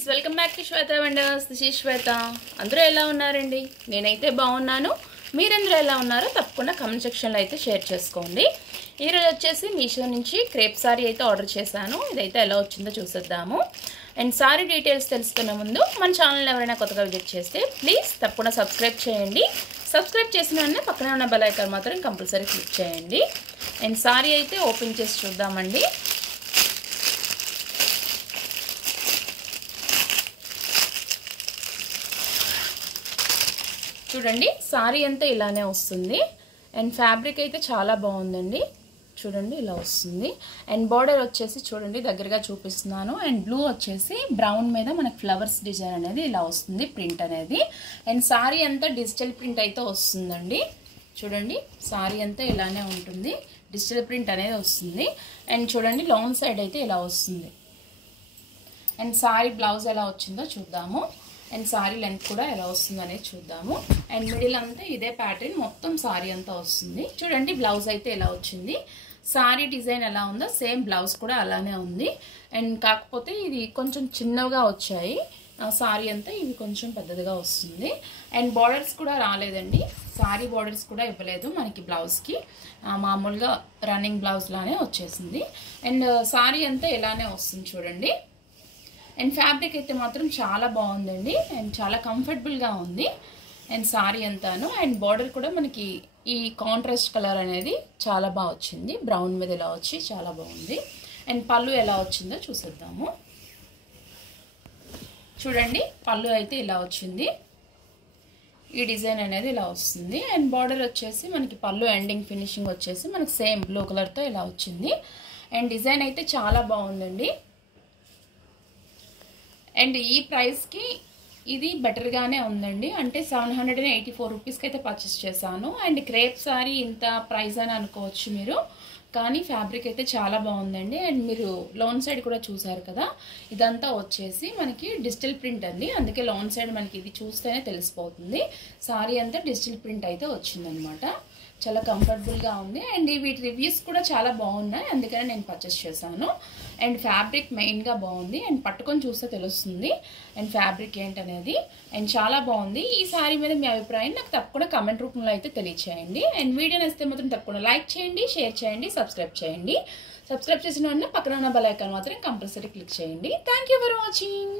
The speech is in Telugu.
Friends welcome back to Shweta wonders. This is Shweta. అందరూ ఎలా ఉన్నారండి? నేనైతే బాగున్నాను. మీరందరూ ఎలా ఉన్నారో తప్పకుండా కామెంట్ సెక్షన్లో అయితే షేర్ చేసుకోండి. ఈరోజు వచ్చేసి మీషో నుంచి క్రేప్ సారీ అయితే ఆర్డర్ చేశాను. ఇదైతే ఎలా వచ్చిందో చూసేద్దాము. అండ్ సారీ డీటెయిల్స్ తెలుసుకునే ముందు మన ఛానల్ ఎవరైనా కొత్తగా విజిట్ చేస్తే ప్లీజ్ తప్పకుండా సబ్స్క్రైబ్ చేయండి. సబ్స్క్రైబ్ చేసిన వెంటనే పక్కనే ఉన్న బెల్ ఐకాన్ మాత్రం కంపల్సరీ క్లిక్ చేయండి. అండ్ సారీ అయితే ఓపెన్ చేసి చూద్దామండి. చూడండి, సారీ అంతా ఇలానే వస్తుంది. అండ్ ఫ్యాబ్రిక్ అయితే చాలా బాగుందండి. చూడండి, ఇలా వస్తుంది. అండ్ బార్డర్ వచ్చేసి చూడండి, దగ్గరగా చూపిస్తున్నాను. అండ్ బ్లూ వచ్చేసి బ్రౌన్ మీద మనకి ఫ్లవర్స్ డిజైన్ అనేది ఇలా వస్తుంది, ప్రింట్ అనేది. అండ్ సారీ అంతా డిజిటల్ ప్రింట్ అయితే వస్తుందండి. చూడండి, సారీ అంతా ఇలానే ఉంటుంది, డిజిటల్ ప్రింట్ అనేది వస్తుంది. అండ్ చూడండి, లాంగ్ సైడ్ అయితే ఇలా వస్తుంది. అండ్ సారీ బ్లౌజ్ ఎలా వచ్చిందో చూద్దాము. అండ్ సారీ లెంత్ కూడా ఎలా వస్తుందో అనేది చూద్దాము. అండ్ మిడిల్ అంతా ఇదే ప్యాటర్న్ మొత్తం సారీ అంతా వస్తుంది. చూడండి, బ్లౌజ్ అయితే ఎలా వచ్చింది. సారీ డిజైన్ ఎలా ఉందో సేమ్ బ్లౌజ్ కూడా అలానే ఉంది. అండ్ కాకపోతే ఇది కొంచెం చిన్నగా వచ్చాయి సారీ అంతా, ఇవి కొంచెం పెద్దదిగా వస్తుంది. అండ్ బార్డర్స్ కూడా రాలేదండి, సారీ బార్డర్స్ కూడా ఇవ్వలేదు మనకి బ్లౌజ్కి. మామూలుగా రన్నింగ్ బ్లౌజ్ లానే వచ్చేసింది. అండ్ సారీ అంతా ఇలానే వస్తుంది చూడండి. అండ్ ఫ్యాబ్రిక్ అయితే మాత్రం చాలా బాగుందండి. అండ్ చాలా కంఫర్టబుల్గా ఉంది. అండ్ సారీ అంతాను. అండ్ బార్డర్ కూడా మనకి ఈ కాంట్రాస్ట్ కలర్ అనేది చాలా బాగా వచ్చింది, బ్రౌన్ మీద ఇలా వచ్చి చాలా బాగుంది. అండ్ పళ్ళు ఎలా వచ్చిందో చూసేద్దాము. చూడండి, పళ్ళు అయితే ఇలా వచ్చింది, ఈ డిజైన్ అనేది ఇలా వస్తుంది. అండ్ బార్డర్ వచ్చేసి మనకి పళ్ళు ఎండింగ్ ఫినిషింగ్ వచ్చేసి మనకి సేమ్ బ్లూ కలర్తో ఇలా వచ్చింది. అండ్ డిజైన్ అయితే చాలా బాగుందండి. అండ్ ఈ ప్రైస్కి ఇది బెటర్గానే ఉందండి. అంటే 784 రూపీస్కి అయితే పర్చేస్ చేశాను. అండ్ క్రేప్ సారీ ఇంత ప్రైస్ అని అనుకోవచ్చు మీరు, కానీ ఫ్యాబ్రిక్ అయితే చాలా బాగుందండి. అండ్ మీరు లోన్ సైడ్ కూడా చూసారు కదా, ఇదంతా వచ్చేసి మనకి డిజిటల్ ప్రింట్ అండి. అందుకే లోన్ సైడ్ మనకి ఇది చూస్తేనే తెలిసిపోతుంది. సారీ అంతా డిజిటల్ ప్రింట్ అయితే వచ్చిందనమాట. చాలా కంఫర్టబుల్గా ఉంది. అండ్ వీటి రివ్యూస్ కూడా చాలా బాగున్నాయి, అందుకనే నేను పర్చేస్ చేశాను. అండ్ ఫ్యాబ్రిక్ మెయిన్గా బాగుంది. అండ్ పట్టుకొని చూస్తే తెలుస్తుంది అండ్ ఫ్యాబ్రిక్ ఏంటనేది. అండ్ చాలా బాగుంది. ఈ సారీ మీద మీ అభిప్రాయం నాకు తప్పకుండా కమెంట్ రూపంలో అయితే తెలియచేయండి. అండ్ వీడియో నచ్చితే మాత్రం తప్పకుండా లైక్ చేయండి, షేర్ చేయండి, సబ్స్క్రైబ్ చేయండి. సబ్స్క్రైబ్ చేసిన వెంటనే పక్కన ఉన్న బెల్ ఐకాన్ మాత్రం కంపల్సరీ క్లిక్ చేయండి. Thank you for watching.